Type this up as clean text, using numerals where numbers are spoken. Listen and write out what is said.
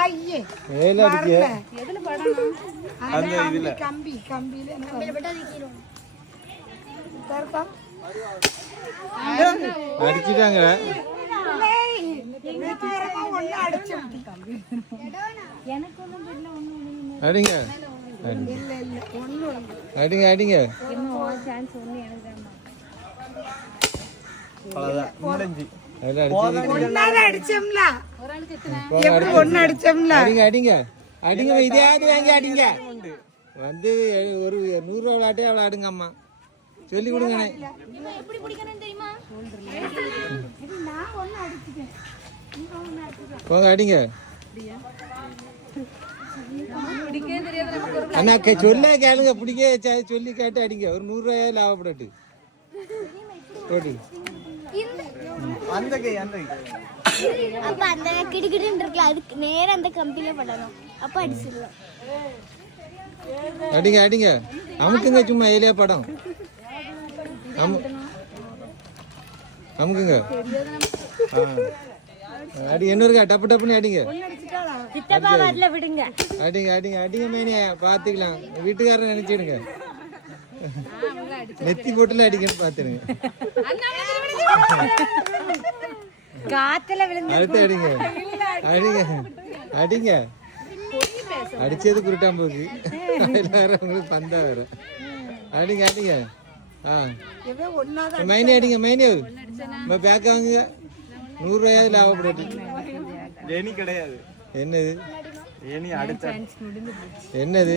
ஐயே மேல அடிக்க எதுல படணும் அந்த இதுல கம்பியில அடிச்சிட்டாங்க அடிங்க அடிங்க அடிங்க அடிங்க அடிங்க இதையாவது வாங்கி அடிங்க வந்து ஒரு 100 ரூபா விளையாட்டே அவ்வளோ ஆடுங்க அம்மா சொல்லி கொடுங்கண்ணே போங்க அடிங்க அண்ணா சொல்ல கேளுங்க பிடிக்க சொல்லி கேட்டு அடிங்க ஒரு 100 ரூபாய் லாபப்படட்டு போட்டு அந்த கை அந்த அப்ப அந்த கிடுகிடுன்னு இருக்குல அதுக்கு நேரா அந்த கம்பியில படணும் அப்ப அடிச்சிடலாம் அடிங்க அடிங்க அமுக்குங்க சும்மா ஏலியா படம் அமுக்குங்க அடி என்னருக்கா டப்பு டப்புன்னு அடிங்க விடுங்க அடிங்க அடிங்க அடிங்க மேனியா பாத்துக்கலாம் வீட்டுக்காரன் நினைச்சிடுங்க நெத்தி போட்டுல அடிக்கன்னு பாத்துருங்க காத்துல விழுந்து அடுத்து அடிங்க அடிங்க அடிங்க அடிச்சது குருட்டாம் போகுது உங்களுக்கு பந்தா வேற அடிங்க அடிங்க மைனி அடிங்க மைனி பேக்க வாங்குங்க 100 ரூபாயாவது லாபப்பட்டு ஏனி கிடையாது என்னது ஏனி அடுத்த என்னது